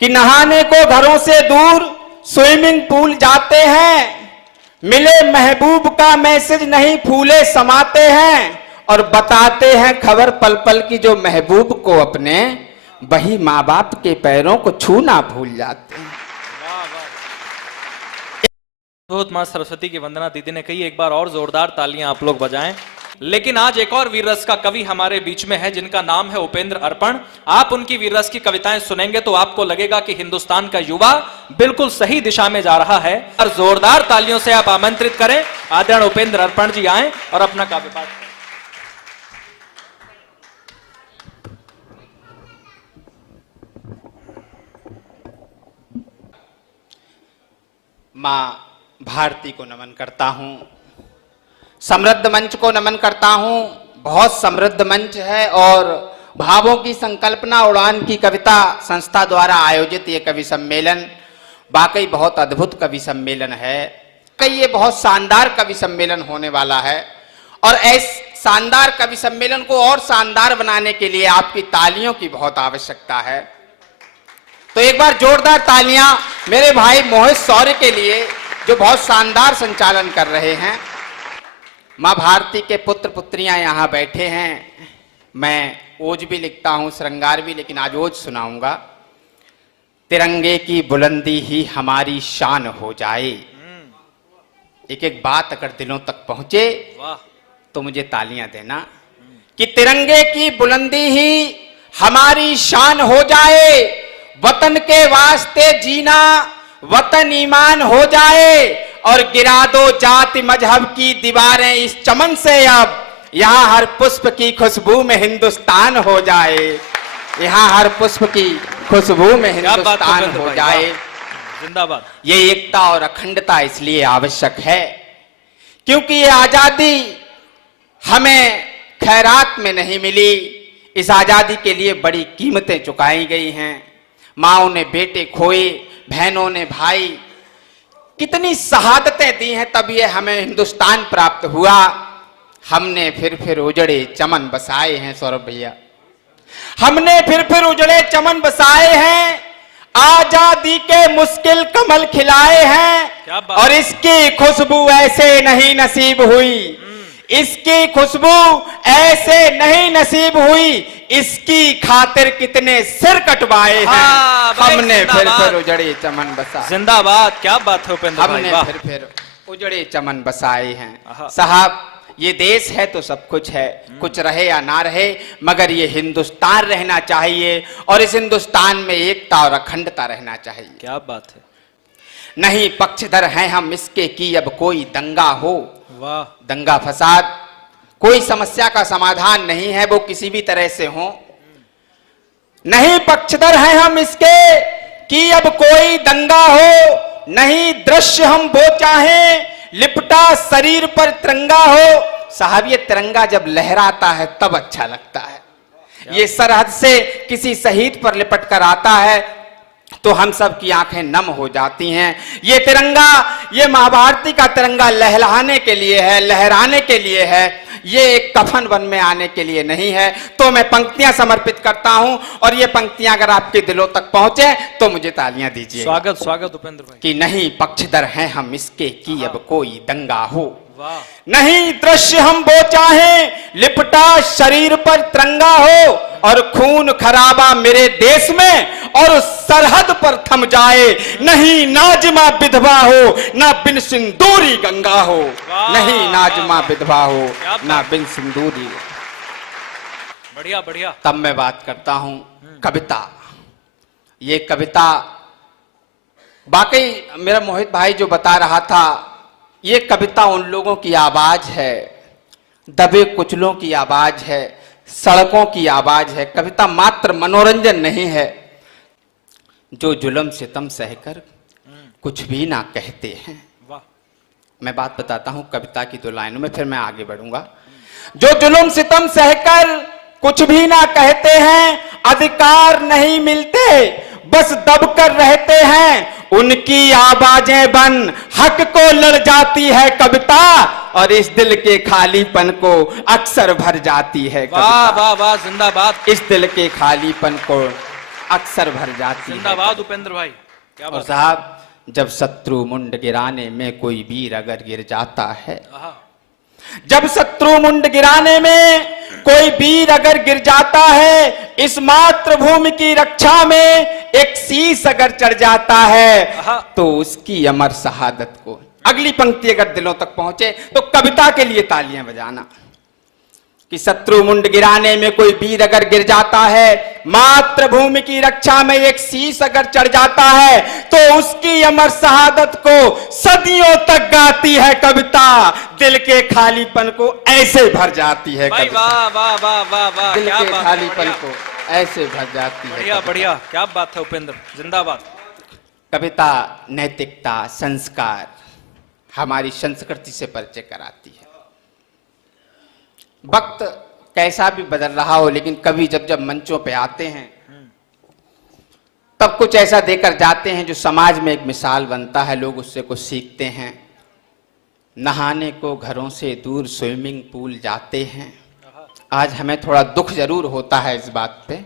कि नहाने को घरों से दूर स्विमिंग पूल जाते हैं, मिले महबूब का मैसेज नहीं फूले समाते हैं, और बताते हैं खबर पल पल की जो महबूब को अपने वही माँ बाप के पैरों को छूना भूल जाते हैं। बहुत मां सरस्वती की वंदना दीदी ने कही, एक बार और जोरदार तालियां आप लोग बजाएं। लेकिन आज एक और वीर रस का कवि हमारे बीच में है जिनका नाम है उपेंद्र अर्पण। आप उनकी वीर रस की कविताएं सुनेंगे तो आपको लगेगा कि हिंदुस्तान का युवा बिल्कुल सही दिशा में जा रहा है। और जोरदार तालियों से आप आमंत्रित करें आदरणीय उपेंद्र अर्पण जी आए और अपना काव्य पाठ करें। माँ भारती को नमन करता हूं, समृद्ध मंच को नमन करता हूं। बहुत समृद्ध मंच है और भावों की संकल्पना उड़ान की कविता संस्था द्वारा आयोजित ये कवि सम्मेलन वाकई बहुत अद्भुत कवि सम्मेलन है। कई ये बहुत शानदार कवि सम्मेलन होने वाला है और इस शानदार कवि सम्मेलन को और शानदार बनाने के लिए आपकी तालियों की बहुत आवश्यकता है। तो एक बार जोरदार तालियां मेरे भाई मोहित शौर्य के लिए जो बहुत शानदार संचालन कर रहे हैं। माँ भारती के पुत्र पुत्रियां यहाँ बैठे हैं। मैं ओज भी लिखता हूँ, श्रृंगार भी, लेकिन आज ओज सुनाऊंगा। तिरंगे की बुलंदी ही हमारी शान हो जाए। एक एक बात अगर दिलों तक पहुंचे तो मुझे तालियां देना कि तिरंगे की बुलंदी ही हमारी शान हो जाए, वतन के वास्ते जीना वतन ईमान हो जाए, और गिरा दो जाति मजहब की दीवारें इस चमन से, अब यहाँ हर पुष्प की खुशबू में हिंदुस्तान हो जाए, यहाँ हर पुष्प की खुशबू में हिंदुस्तान हो जाए। जिंदाबाद। ये एकता और अखंडता इसलिए आवश्यक है क्योंकि ये आजादी हमें खैरात में नहीं मिली। इस आजादी के लिए बड़ी कीमतें चुकाई गई हैं। माओ ने बेटे खोए, बहनों ने भाई, कितनी शहादतें दी हैं, तब ये हमें हिंदुस्तान प्राप्त हुआ। हमने फिर उजड़े चमन बसाए हैं। सौरभ भैया, हमने फिर उजड़े चमन बसाए हैं, आजादी के मुश्किल कमल खिलाए हैं, और इसकी खुशबू ऐसे नहीं नसीब हुई, इसकी खुशबू ऐसे नहीं नसीब हुई, इसकी खातिर कितने सिर कटवाए हैं। हमने फिर उजड़े चमन बसाए। जिंदाबाद। क्या बात है उपेंद्र भाई, हमने फिर उजड़े चमन बसाए हैं। साहब, ये देश है तो सब कुछ है, कुछ रहे या ना रहे, मगर ये हिंदुस्तान रहना चाहिए और इस हिंदुस्तान में एकता और अखंडता रहना चाहिए। क्या बात है। नहीं पक्षधर हैं हम इसके कि अब कोई दंगा हो। वाह। दंगा फसाद कोई समस्या का समाधान नहीं है, वो किसी भी तरह से हो। नहीं पक्षधर हैं हम इसके कि अब कोई दंगा हो, नहीं दृश्य हम वो चाहें लिपटा शरीर पर तिरंगा हो। साहब, ये तिरंगा जब लहराता है तब अच्छा लगता है। ये सरहद से किसी शहीद पर लिपट कर आता है तो हम सब की आंखें नम हो जाती हैं। ये तिरंगा, ये महाभारती का तिरंगा लहराने के लिए है, लहराने के लिए है, ये एक कफन बन में आने के लिए नहीं है। तो मैं पंक्तियां समर्पित करता हूं और ये पंक्तियां अगर आपके दिलों तक पहुंचे तो मुझे तालियां दीजिए। स्वागत स्वागत उपेंद्र भाई। कि नहीं पक्षधर हैं हम इसके कि अब कोई दंगा हो, नहीं दृश्य हम वो चाहें लिपटा शरीर पर तिरंगा हो, और खून खराबा मेरे देश में और सरहद पर थम जाए, नहीं नाजमा विधवा हो ना बिन सिंदूरी गंगा हो, नहीं नाजमा विधवा हो ना बिन सिंदूरी। बढ़िया बढ़िया। तब मैं बात करता हूं कविता। ये कविता वाकई मेरा मोहित भाई जो बता रहा था, ये कविता उन लोगों की आवाज है, दबे कुचलों की आवाज है, सड़कों की आवाज है। कविता मात्र मनोरंजन नहीं है, जो जुल्म सितम सहकर कुछ भी ना कहते हैं। मैं बात बताता हूं कविता की 2 लाइनों में, फिर मैं आगे बढ़ूंगा। जो जुल्म सितम सहकर कुछ भी ना कहते हैं, अधिकार नहीं मिलते बस दबकर रहते हैं, उनकी आवाजें बन हक को लड़ जाती है कविता, और इस दिल के खालीपन को अक्सर भर जाती है कविता। वाह वाह वाह, जिंदाबाद। इस दिल के खालीपन को अक्सर भर जाती है। जिंदाबाद उपेंद्र भाई, क्या और बात साहब, जब शत्रु मुंड गिराने में कोई वीर अगर गिर जाता है, आहा, जब शत्रु मुंड गिराने में कोई वीर अगर गिर जाता है, इस मातृभूमि की रक्षा में एक शीश अगर चढ़ जाता है, आहा। तो उसकी अमर शहादत को, अगली पंक्ति अगर दिलों तक पहुंचे तो कविता के लिए तालियां बजाना कि शत्रु मुंड गिराने में कोई वीर अगर गिर जाता है, मातृभूमि की रक्षा में एक शीश अगर चढ़ जाता है, तो उसकी अमर शहादत को सदियों तक गाती है कविता, दिल के खालीपन को ऐसे भर जाती है भाई कविता। वाह वाह वाह वाह वाह, दिल क्या के बात है, खालीपन बढ़िया। को ऐसे भर जाती है बढ़िया कविता। बढ़िया, क्या बात है उपेंद्र, जिंदाबाद। कविता नैतिकता, संस्कार, हमारी संस्कृति से परिचय कराती है। वक्त कैसा भी बदल रहा हो, लेकिन कवि जब जब मंचों पे आते हैं तब कुछ ऐसा देकर जाते हैं जो समाज में एक मिसाल बनता है, लोग उससे कुछ सीखते हैं। नहाने को घरों से दूर स्विमिंग पूल जाते हैं। आज हमें थोड़ा दुख जरूर होता है इस बात पे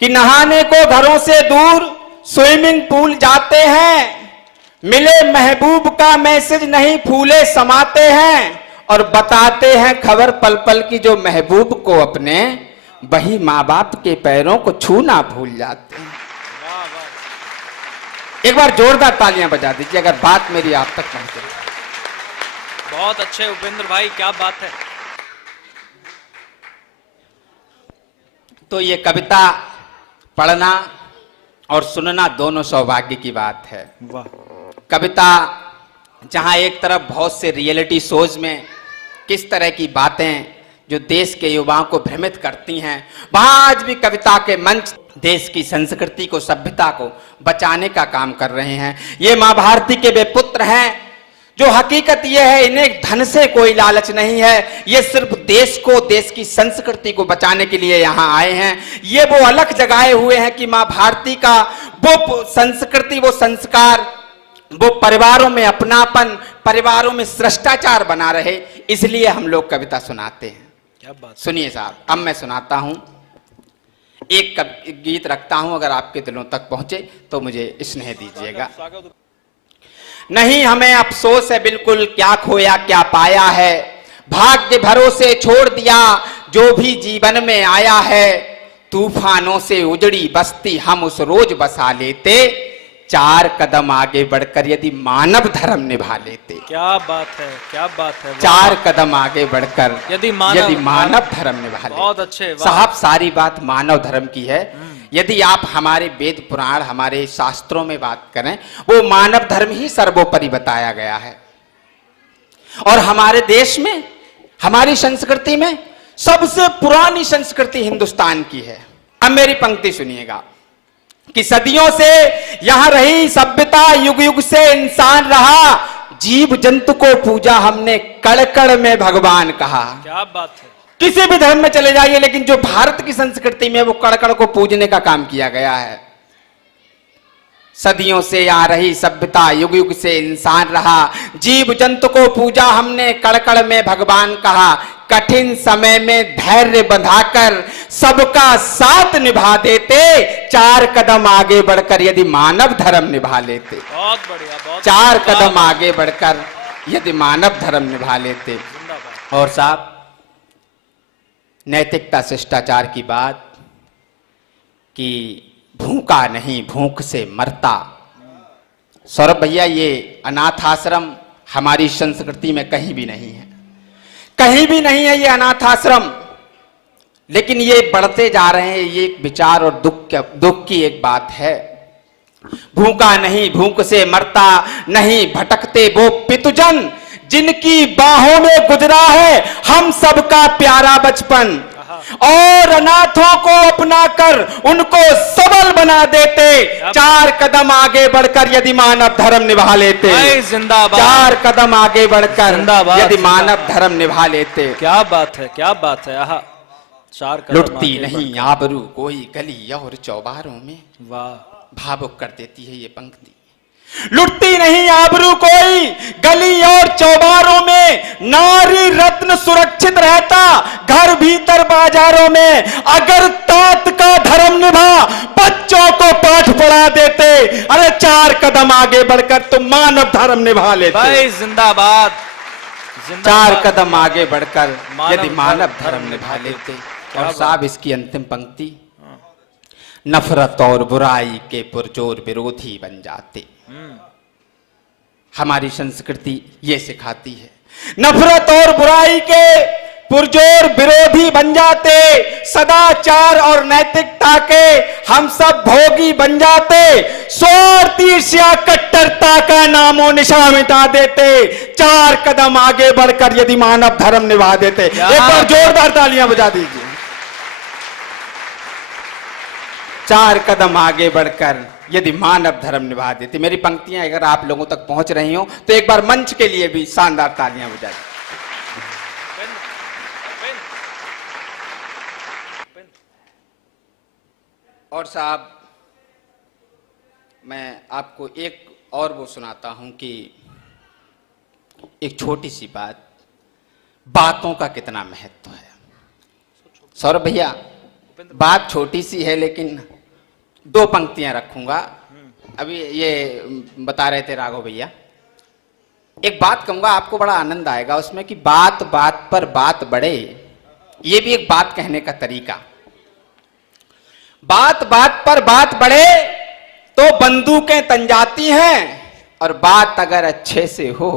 कि नहाने को घरों से दूर स्विमिंग पूल जाते हैं, मिले महबूब का मैसेज नहीं फूले समाते हैं, और बताते हैं खबर पल पल की जो महबूब को अपने, वही माँ बाप के पैरों को छूना भूल जाते हैं। वाह वाह, एक बार जोरदार तालियां बजा दीजिए अगर बात मेरी आप तक पहुंचे। बहुत अच्छे उपेंद्र भाई, क्या बात है। तो ये कविता पढ़ना और सुनना दोनों सौभाग्य की बात है। वाह, कविता जहां एक तरफ बहुत से रियलिटी शोज में किस तरह की बातें जो देश के युवाओं को भ्रमित करती हैं, वहां आज भी कविता के मंच देश की संस्कृति को, सभ्यता को बचाने का काम कर रहे हैं। ये मां भारती के वे पुत्र हैं जो, हकीकत ये है, इन्हें धन से कोई लालच नहीं है, ये सिर्फ देश को, देश की संस्कृति को बचाने के लिए यहाँ आए हैं। ये वो अलग जगाए हुए हैं कि मां भारती का वो संस्कृति, वो संस्कार, वो परिवारों में अपनापन, परिवारों में शिष्टाचार बना रहे, इसलिए हम लोग कविता सुनाते हैं। क्या बात। सुनिए साहब, अब मैं सुनाता हूं, एक गीत रखता हूं, अगर आपके दिलों तक पहुंचे तो मुझे स्नेह दीजिएगा। नहीं हमें अफसोस है बिल्कुल, क्या खोया क्या पाया है, भाग्य भरोसे छोड़ दिया जो भी जीवन में आया है, तूफानों से उजड़ी बस्ती हम उस रोज बसा लेते, 4 कदम आगे बढ़कर यदि मानव धर्म निभा लेते। क्या बात है, क्या बात है। 4 कदम आगे बढ़कर यदि मानव धर्म निभा लेते। बहुत अच्छे। साहब, सारी बात मानव धर्म की है। यदि आप हमारे वेद पुराण, हमारे शास्त्रों में बात करें, वो मानव धर्म ही सर्वोपरि बताया गया है। और हमारे देश में, हमारी संस्कृति में सबसे पुरानी संस्कृति हिंदुस्तान की है। अब मेरी पंक्ति सुनिएगा कि सदियों से यहां रही सभ्यता, युग युग से इंसान रहा, जीव जंतु को पूजा हमने, कण कण में भगवान कहा। क्या बात है। किसी भी धर्म में चले जाइए, लेकिन जो भारत की संस्कृति में वो कण कण को पूजने का काम किया गया है। सदियों से आ रही सभ्यता, युग युग से इंसान रहा, जीव जंतु को पूजा हमने, कण कण में भगवान कहा, कठिन समय में धैर्य बंधाकर सबका साथ निभा देते, 4 कदम आगे बढ़कर यदि मानव धर्म निभा लेते। बहुत बढ़िया, बहुत 4 कदम आगे बढ़कर यदि मानव धर्म निभा लेते। जिंदाबाद। और साहब, नैतिकता शिष्टाचार की बात कि भूखा नहीं भूख से मरता। सौरभ भैया, ये अनाथ आश्रम हमारी संस्कृति में कहीं भी नहीं है, कहीं भी नहीं है ये अनाथ आश्रम, लेकिन ये बढ़ते जा रहे हैं। ये एक विचार और दुख की एक बात है। भूखा नहीं भूख से मरता, नहीं भटकते वो पितुजन, जिनकी बाहों में गुजरा है हम सबका प्यारा बचपन, और अनाथों को अपनाकर उनको सबल बना देते, 4 कदम आगे बढ़कर यदि मानव धर्म निभा लेते। जिंदाबाद। 4 कदम आगे बढ़कर जिंदाबाद, यदि मानव धर्म निभा लेते। क्या बात है, क्या बात है। आहा, 4 कदम लुटती आगे नहीं आबरू कोई गली और चौबारों में। वाह, भावुक कर देती है ये पंक्ति। लुटती नहीं आबरू कोई, गली और चौबारों में नारी रत्न सुरक्षित रहता, घर भीतर बाजारों में अगर तात का धर्म निभा, बच्चों को पाठ पढ़ा देते, अरे 4 कदम आगे बढ़कर तुम मानव धर्म निभा लेते। भाई जिंदाबाद, 4 कदम आगे बढ़कर यदि मानव धर्म धर्म निभा लेते। क्या और साहब इसकी अंतिम पंक्ति, नफरत और बुराई के पुरजोर विरोधी बन जाते। हमारी संस्कृति ये सिखाती है, नफरत और बुराई के पुरजोर विरोधी बन जाते, सदाचार और नैतिकता के हम सब भोगी बन जाते, स्वार्थ ईर्ष्या कट्टरता का नामो निशान मिटा देते, 4 कदम आगे बढ़कर यदि मानव धर्म निभा देते। एक बार जोरदार तालियां बजा दीजिए। 4 कदम आगे बढ़कर यदि मानव धर्म निभा देते। मेरी पंक्तियां अगर आप लोगों तक पहुंच रही हो तो एक बार मंच के लिए भी शानदार तालियां बजा दीजिए। और साहब मैं आपको एक और वो सुनाता हूं कि एक छोटी सी बात, बातों का कितना महत्व है। सौरभ भैया, बात छोटी सी है लेकिन 2 पंक्तियां रखूंगा। अभी ये बता रहे थे राघव भैया, एक बात कहूंगा आपको बड़ा आनंद आएगा उसमें कि बात बात पर बात बढ़े, ये भी एक बात कहने का तरीका। बात बात पर बात बढ़े तो बंदूकें तन जाती हैं, और बात अगर अच्छे से हो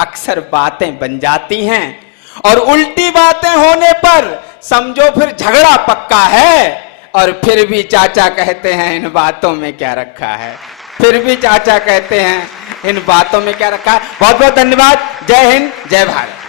अक्सर बातें बन जाती हैं, और उल्टी बातें होने पर समझो फिर झगड़ा पक्का है। और फिर भी चाचा कहते हैं इन बातों में क्या रखा है, फिर भी चाचा कहते हैं इन बातों में क्या रखा है। बहुत बहुत धन्यवाद। जय हिंद, जय भारत।